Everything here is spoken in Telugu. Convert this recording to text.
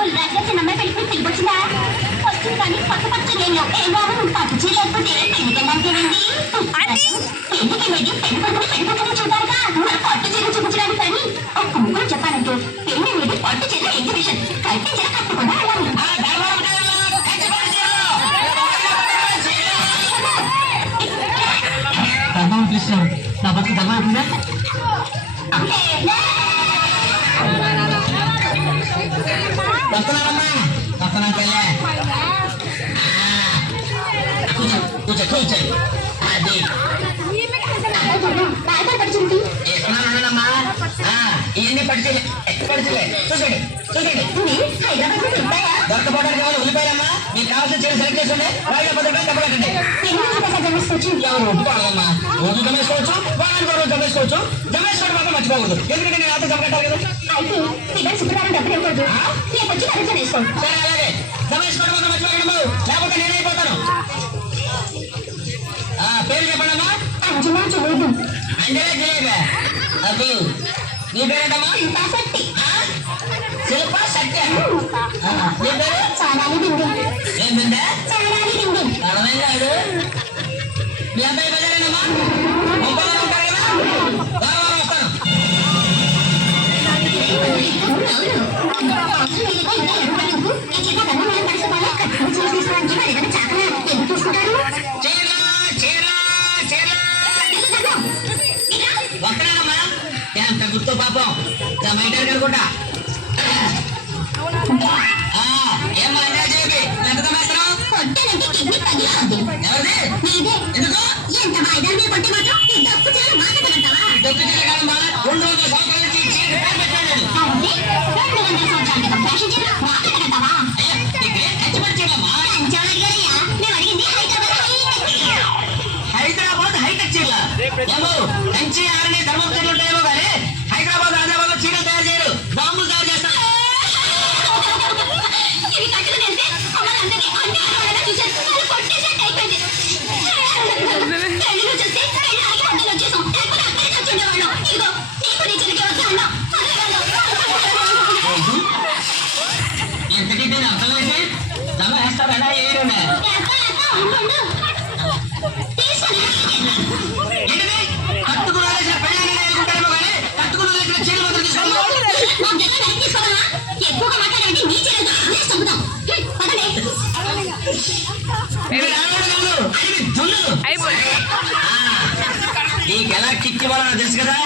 చిన్నమ్మాయి పెళ్లికి తిరిగొచ్చిందా వచ్చింది కానీ కొత్త కొత్త చీరలు ఏం బాబు నువ్వు పట్టు చీర లేకపోతే పెళ్లికెళ్ళాకేనండి పెళ్లికెళ్ళేది పెళ్లి కొడుకుని పెళ్లి కొడుకుని చూడాలిగా మన పట్టు చీర చూపించడానికి కానీ ఒక ముగ్గురు చెప్పాలంటే పెళ్లి మీద పట్టు చీర ఎగ్జిబిషన్ కలిపి చీర కట్టుకుండా వెళ్ళాలి నా బతుకు తగ్గవుతుందా వస్తున్నానమ్మా వస్తున్నాకెళ్ళే కూర్చో కూర్చో అది వేసుకున్నానమ్మా ఇవన్నీ పడిచేలే పడిచేలే చూసండి చూసండి దొరకపోవడానికి కావాలి ఉల్లిపాయలమ్మా మీకు కావాల్సిన చీర సెలెక్ట్ చేసుకోండి రాయిలో 10 రూపాయలు చెప్పలేకండి ఎవరు ఒప్పుకోవాలమ్మా రోజు జమేసుకోవచ్చు వారానికి రోజు జమేసుకోవచ్చు జమేసుకోవడం మాత్రం మర్చిపోకూడదు ఎందుకంటే నేను ఆతో జమకట్టాలి కదా శుక్రవారం డబ్బులు ఇవ్వకూడదు రేపు వచ్చి ఖర్చు వేసుకోండి సరే అలాగే జమేసుకోవడం మాత్రం మర్చిపోకండి లేకపోతే నేనైపోతాను పేరు చెప్పండమ్మా అంజనా జిలేబీ అంజనా జిలేబీ అబ్బు నీ పేరేంటమ్మా శిల్ప సత్య నీ పేరు చాలాని దిండి ఏం బిందే చాలాని దిండి అర్థం కాదు మీ అబ్బాయి బజారేనమ్మా ఉంటారు కదా వస్తాను వస్తున్నానమ్మా ఎంత గుర్తు పాపం జమైటారు కనుకుంటా ఏమ్మా ఎంజాయ్ చేయండి ఎంత తమ్మేస్తున్నావు ఎవరిది ఎందుకు డబ్బు చేయగలమ్మా 200 సంవత్సరాల నుంచి హైదరాబాద్ హైటెక్ చీరల ఏమో కంచి ఆరని ధర్మం చీరలు ఉంటాయేమో కానీ హైదరాబాద్ హైదరాబాద్ లో చీరలు తయారు చేయరు బాంబులు తయారు చేస్తారు ఎంతకీ అర్థం అయితే దమ వేస్తారు ఎలా ఏడు కట్టుకుని వేసిన పెళ్ళి అనుకుంటారేమో కానీ కట్టుకుని వేసిన చీరలు మాత్రం తీసుకోవాలి నీకు ఎలా కిక్ ఇవ్వాలో తెలుసు కదా